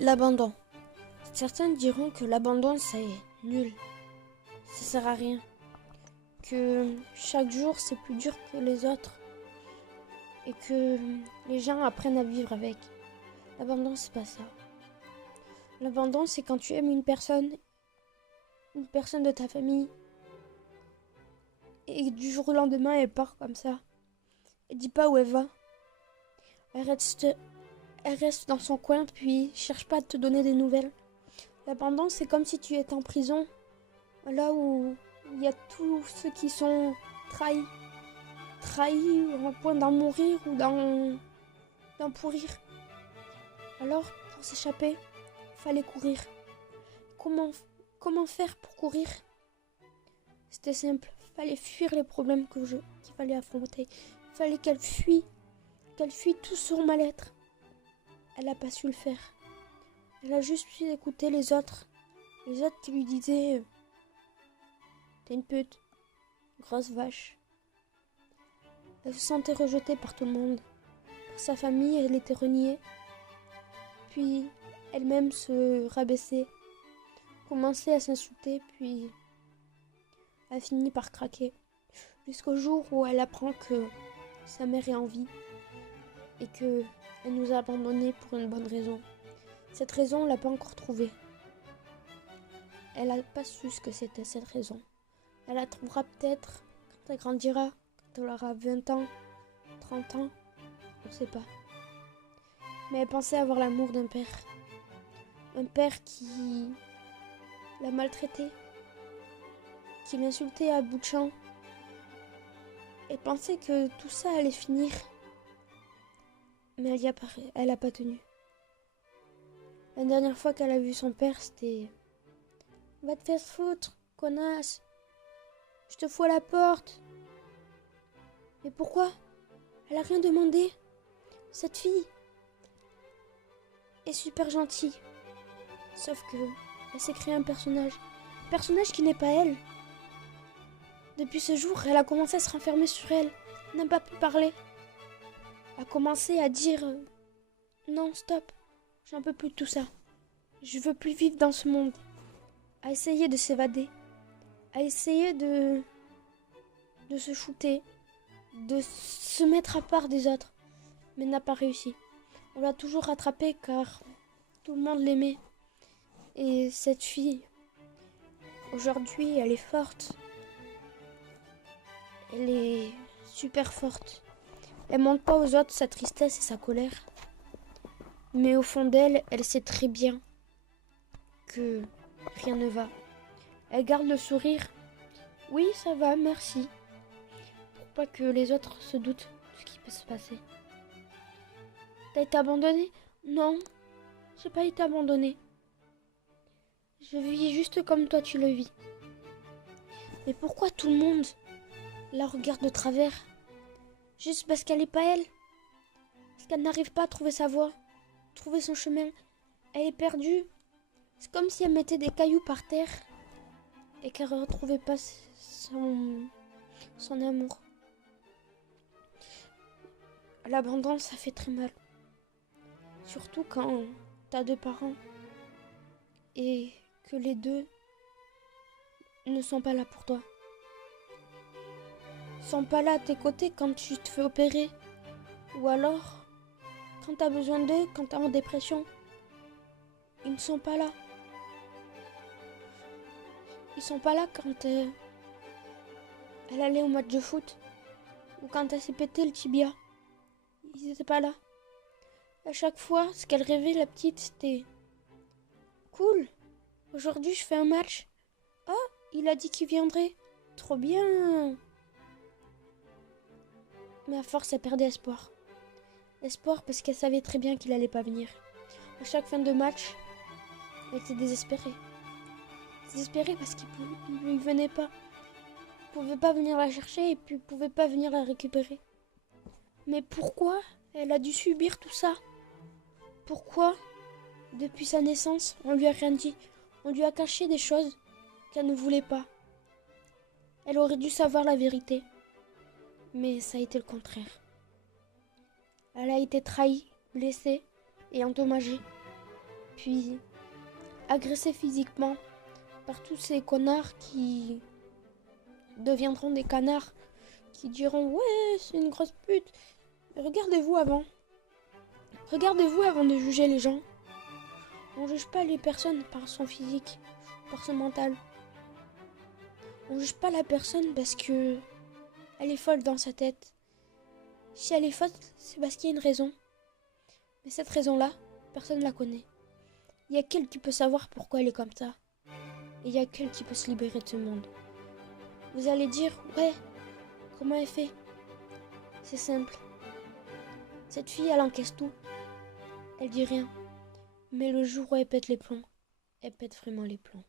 L'abandon. Certains diront que l'abandon, c'est nul. Ça sert à rien. Que chaque jour, c'est plus dur que les autres. Et que les gens apprennent à vivre avec. L'abandon, c'est pas ça. L'abandon, c'est quand tu aimes une personne de ta famille, et du jour au lendemain, elle part comme ça. Elle dit pas où elle va. Elle reste dans son coin, puis cherche pas à te donner des nouvelles. L'abandon, c'est comme si tu étais en prison, là où il y a tous ceux qui sont trahis. Trahis au point d'en mourir ou d'en pourrir. Alors, pour s'échapper, fallait courir. Comment faire pour courir? C'était simple. Fallait fuir les problèmes qu'il fallait affronter. Fallait qu'elle fuit tout son mal-être. Elle n'a pas su le faire. Elle a juste su écouter les autres qui lui disaient t'es une pute, grosse vache. Elle se sentait rejetée par tout le monde. Par sa famille, elle était reniée. Puis elle-même se rabaissait, commençait à s'insulter, puis a fini par craquer. Jusqu'au jour où elle apprend que sa mère est en vie et qu'elle nous a abandonnés pour une bonne raison. Cette raison, on l'a pas encore trouvée. Elle n'a pas su ce que c'était cette raison. Elle la trouvera peut-être quand elle grandira, quand elle aura 20 ans, 30 ans, on ne sait pas. Mais elle pensait avoir l'amour d'un père. Un père qui l'a maltraitée, qui l'insultait à bout de champ. Elle pensait que tout ça allait finir. Mais elle a pas tenu. La dernière fois qu'elle a vu son père, c'était « Va te faire foutre, connasse. Je te fous à la porte. » Mais pourquoi? Elle a rien demandé. Cette fille est super gentille. Sauf que elle s'est créé un personnage. Un personnage qui n'est pas elle. Depuis ce jour, elle a commencé à se renfermer sur elle. Elle n'a pas pu parler. Elle a commencé à dire non, stop, j'en peux plus de tout ça. Je veux plus vivre dans ce monde. À essayer de s'évader. À essayer de se shooter. De se mettre à part des autres. Mais n'a pas réussi. On l'a toujours rattrapée car tout le monde l'aimait. Et cette fille, aujourd'hui, elle est forte. Elle est super forte. Elle montre pas aux autres sa tristesse et sa colère. Mais au fond d'elle, elle sait très bien que rien ne va. Elle garde le sourire. Oui, ça va, merci. Pour pas que les autres se doutent de ce qui peut se passer. T'as été abandonnée? Non, j'ai pas été abandonnée. Je vis juste comme toi tu le vis. Mais pourquoi tout le monde la regarde de travers? Juste parce qu'elle n'est pas elle. Parce qu'elle n'arrive pas à trouver sa voie, trouver son chemin. Elle est perdue. C'est comme si elle mettait des cailloux par terre et qu'elle ne retrouvait pas son amour. L'abandon, ça fait très mal. Surtout quand t'as deux parents et que les deux ne sont pas là pour toi. Sont pas là à tes côtés quand tu te fais opérer. Ou alors, quand t'as besoin d'eux, quand t'es en dépression. Ils ne sont pas là. Ils sont pas là quand elle allait au match de foot. Ou quand elle s'est pété le tibia. Ils étaient pas là. À chaque fois, ce qu'elle rêvait, la petite, c'était cool. Aujourd'hui, je fais un match. Ah, il a dit qu'il viendrait. Trop bien. Mais à force, elle perdait espoir. Espoir parce qu'elle savait très bien qu'il allait pas venir. À chaque fin de match, elle était désespérée. Désespérée parce qu'il lui venait pas. Il pouvait pas venir la chercher et puis il pouvait pas venir la récupérer. Mais pourquoi elle a dû subir tout ça? Pourquoi, depuis sa naissance, on lui a rien dit? On lui a caché des choses qu'elle ne voulait pas. Elle aurait dû savoir la vérité. Mais ça a été le contraire. Elle a été trahie, blessée et endommagée puis agressée physiquement par tous ces connards qui deviendront des canards, qui diront ouais c'est une grosse pute. Mais regardez-vous avant. Regardez-vous avant de juger les gens. On ne juge pas les personnes par son physique, par son mental. On ne juge pas la personne parce que elle est folle dans sa tête. Si elle est folle, c'est parce qu'il y a une raison. Mais cette raison-là, personne ne la connaît. Il y a qu'elle qui peut savoir pourquoi elle est comme ça. Et il y a qu'elle qui peut se libérer de ce monde. Vous allez dire, ouais, comment elle fait? C'est simple. Cette fille, elle encaisse tout. Elle dit rien. Mais le jour où elle pète les plombs, elle pète vraiment les plombs.